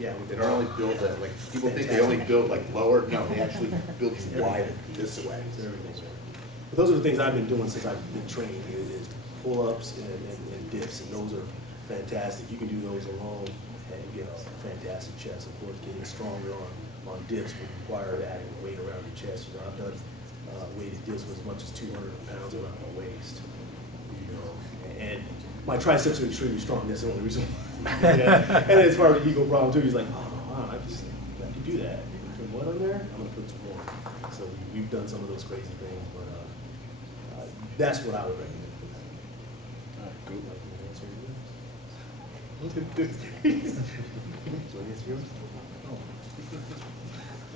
Yeah. They don't only build that, like, people think they only build like lower, no, they actually build wide this way. It's everything. But those are the things I've been doing since I've been training, is pull-ups and dips, and those are fantastic. You can do those alone and get a fantastic chest. Of course, getting stronger on dips will require adding weight around your chest. You know, I've done weighted dips with as much as 200 pounds around my waist. You know, and my triceps are extremely strong. That's the only reason. Yeah. And as far as the ego problem too, he's like, oh wow, I can do that. Put what on there? I'm gonna put some more. So we've done some of those crazy things, but that's what I would recommend for that. All right, cool. Like, you answer yours? Do you want to answer yours?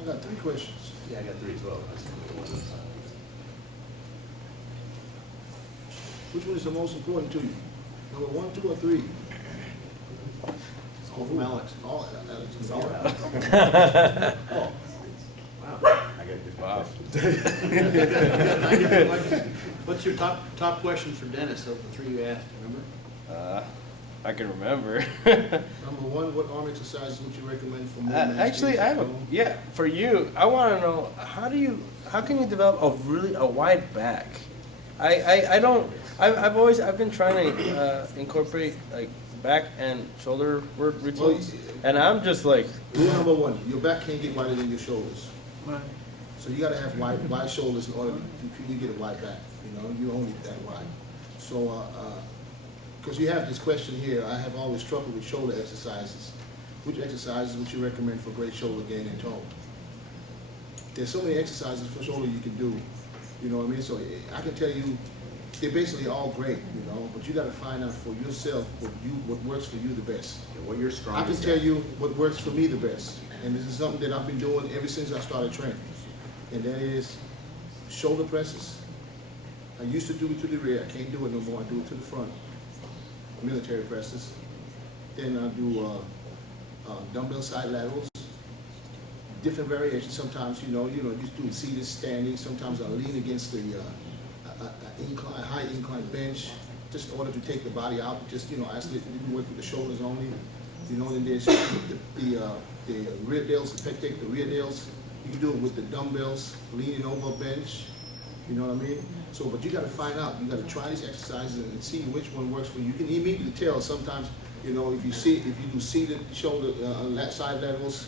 I got 3 questions. Yeah, I got 3 as well. Which one is the most important to you? Number 1, 2, or 3? All from Alex. All Alex. It's all out. Oh, wow, I got different questions. What's your top question for Dennis of the 3 you asked, remember? I can remember. Number 1, what arm exercises would you recommend for more mass Actually, gains? I have yeah, for you, I want to know, how can you develop a wide back? I've been trying to incorporate like back and shoulder work routines, and I'm just like, Rule number 1, your back can't get wider than your shoulders. So you gotta have wide shoulders in order to get a wide back. You know, you only that wide. So, because you have this question here, I have always struggled with shoulder exercises. Which exercises would you recommend for great shoulder gain and tone? There's so many exercises for shoulder you can do. You know what I mean? So I can tell you, they're basically all great, you know, but you gotta find out for yourself what works for you the best. What you're I can strongest tell at. you what works for me the best, and this is something that I've been doing ever since I started training, and that is shoulder presses. I used to do it to the rear. I can't do it no more. I do it to the front. Military presses. Then I do dumbbell side laterals. Different variations. Sometimes, you just do seated, standing. Sometimes I lean against the high incline bench, just in order to take the body out. Just actually work with the shoulders only. Then there's the rear delts, the pec, the rear delts. You can do it with the dumbbells, leaning over a bench. You know what I mean? So, but you got to find out. You got to try these exercises and see which one works for you. You can immediately tell sometimes. If you do seated shoulder side laterals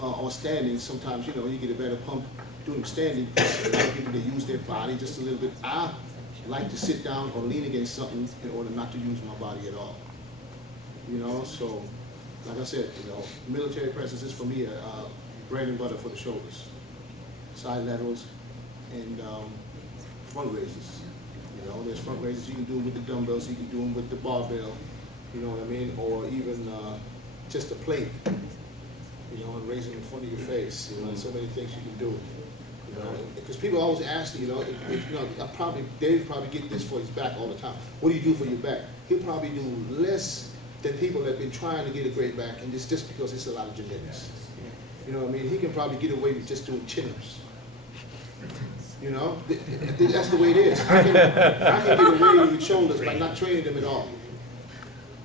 or standing, sometimes you get a better pump doing standing. Because a lot of people, they use their body just a little bit. I like to sit down or lean against something in order not to use my body at all. So like I said, military presses is for me bread and butter for the shoulders, side laterals, and front raises. There's front raises you can do with the dumbbells, you can do them with the barbell, you know what I mean, or even just a plate, and raising in front of your face. There's so many things you can do. Because people always ask me, Dave probably get this for his back all the time. What do you do for your back? He'll probably do less than people that have been trying to get a great back, and it's just because it's a lot of genetics. You know what I mean? He can probably get away with just doing chin-ups. That's the way it is. I can get away with shoulders by not training them at all.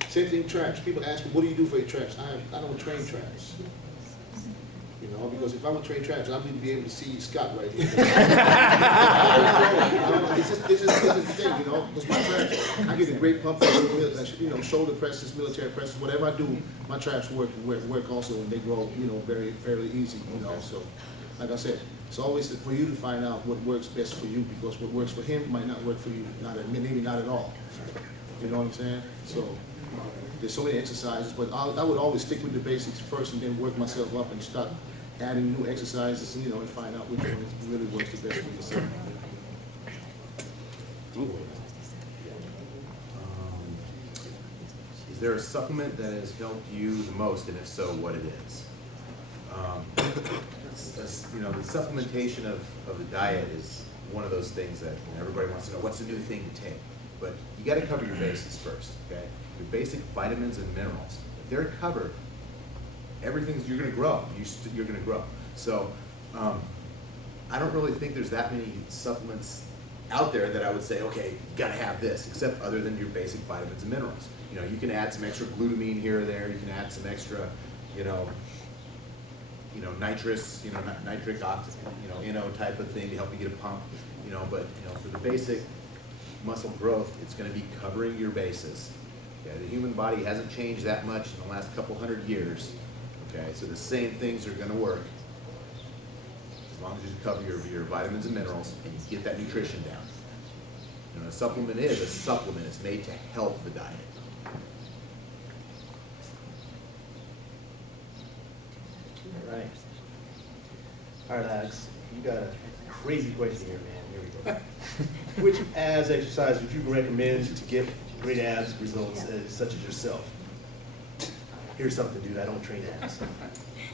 Same thing traps. People ask me, what do you do for your traps? I don't train traps. Because if I would train traps, I would be able to see Scott right here. This is the thing, because my traps, I get a great pump, shoulder presses, military presses, whatever I do, my traps work also, and they grow, very, fairly easy, So, like I said, it's always for you to find out what works best for you, because what works for him might not work for you, maybe not at all. You know what I'm saying? So, there's so many exercises, but I would always stick with the basics first and then work myself up and start adding new exercises, and find out which one really works the best for yourself. Is there a supplement that has helped you the most, and if so, what it is? The supplementation of the diet is one of those things that everybody wants to know, what's the new thing to take? But you got to cover your bases first, okay? Your basic vitamins and minerals. If they're covered, you're going to grow. You're going to grow. So I don't really think there's that many supplements out there that I would say, okay, you got to have this, except other than your basic vitamins and minerals. You can add some extra glutamine here or there. You can add some extra, nitrous, nitric oxide, NO type of thing to help you get a pump, but, for the basic muscle growth, it's gonna be covering your bases. Okay, the human body hasn't changed that much in the last couple hundred years, okay, so the same things are gonna work as long as you cover your vitamins and minerals and you get that nutrition down. A supplement is a supplement. It's made to help the diet. Right. All right, Alex, you got a crazy question here, man. Here we go. Which abs exercise would you recommend to get great abs results, such as yourself? Here's something, dude. I don't train abs,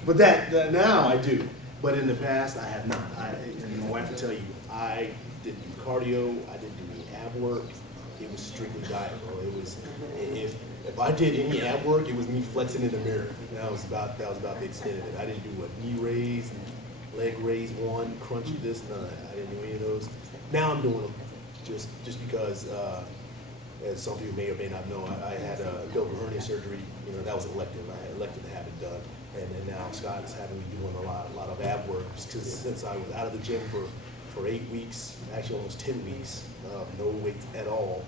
but that now I do. But in the past, I have not. And my wife will tell you, I didn't do cardio. I didn't do any ab work. It was strictly diet, bro. It was if I did any ab work, it was me flexing in the mirror. That was about the extent of it. I didn't do a knee raise, leg raise, one crunchy, this, none of that. I didn't do any of those. Now I'm doing them just because, as some people may or may not know, I had a double hernia surgery. That was elective. I had elected to have it done, and then now Scott is having me doing a lot of ab work since I was out of the gym for 8 weeks, actually almost 10 weeks, no weight at all.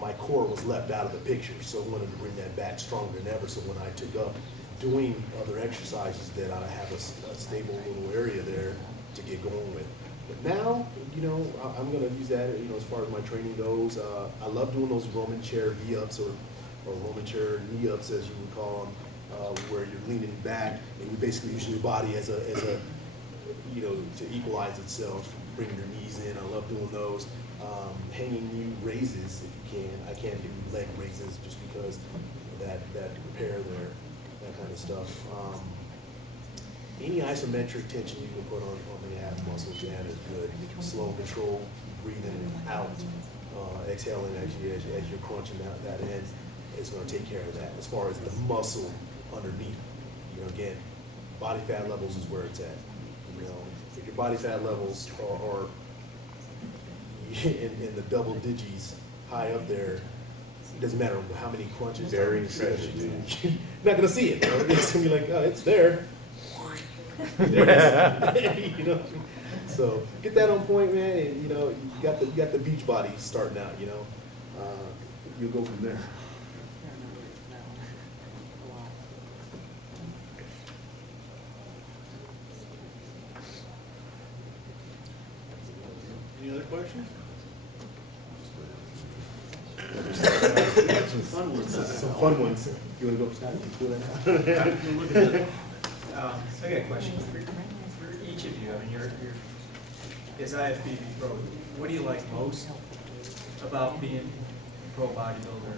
My core was left out of the picture, so I wanted to bring that back stronger than ever. So when I took up doing other exercises, that I have a stable little area there to get going with. But now, I'm going to use that, as far as my training goes. I love doing those Roman chair V-ups or Roman chair knee-ups, as you would call them, where you're leaning back and you're basically using your body as a to equalize itself, bringing your knees in. I love doing those. Hanging knee raises, if you can. I can't do leg raises just because of that repair there, that kind of stuff. Any isometric tension you can put on the ab muscles, man, is good. Slow and control, breathing out, exhaling actually as you're crunching that end, it's going to take care of that. As far as the muscle underneath, again, body fat levels is where it's at. If your body fat levels are in the double digits, high up there, it doesn't matter how many crunches. Very impressive, dude. You're not gonna see it. It's gonna be like, oh, it's there. There it is. So get that on point, man. And you got the beach body starting out. You'll go from there. Any other questions? Some fun ones. You wanna go for Scott? You feel that? I got a question for each of you. I mean, you're as IFBB pro, what do you like most about being a pro bodybuilder?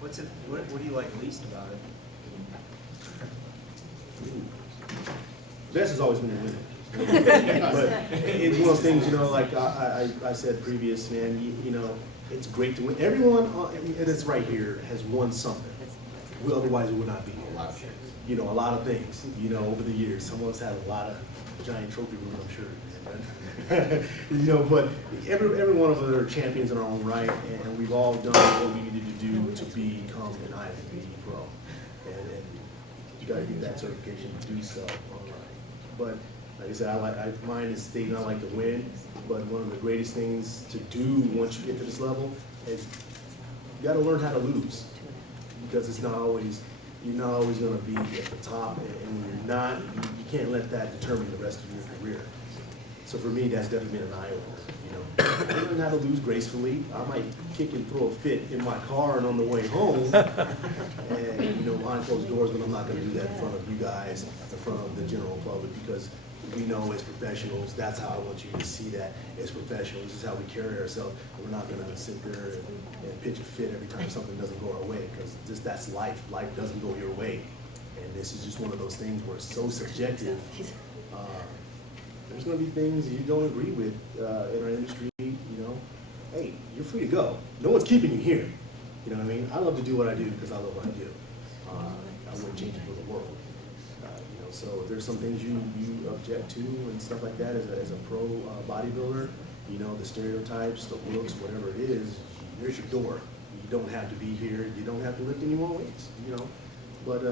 What do you like least about it? Best has always been the winner. But it's one of those things, like I said previous, man, it's great to win. Everyone that's right here has won something. Otherwise, we would not be here. A lot of things. A lot of things, over the years. Some of us had a lot of giant trophy rooms, I'm sure. But every one of us are champions in our own right, and we've all done what we needed to do to become an IFBB pro. And you got to get that certification to do so. But like I said, mine is stating I like to win, but one of the greatest things to do once you get to this level is you got to learn how to lose, because you're not always going to be at the top, and when you're not, you can't let that determine the rest of your career. So for me, that's definitely been an eye-opener. I learn how to lose gracefully. I might kick and throw a fit in my car and on the way home, and behind closed doors, but I'm not going to do that in front of you guys, in front of the general public, because we know as professionals, that's how I want you to see that as professionals. This is how we carry ourselves. We're not going to sit there and pitch a fit every time something doesn't go our way, because that's life. Life doesn't go your way. And this is just one of those things where it's so subjective. There's going to be things you don't agree with in our industry. Hey, you're free to go. No one's keeping you here. You know what I mean? I love to do what I do because I love what I do. I wouldn't change it for the world. So if there's some things you object to and stuff like that as a pro bodybuilder, the stereotypes, the looks, whatever it is, there's your door. You don't have to be here. You don't have to lift any more weights, But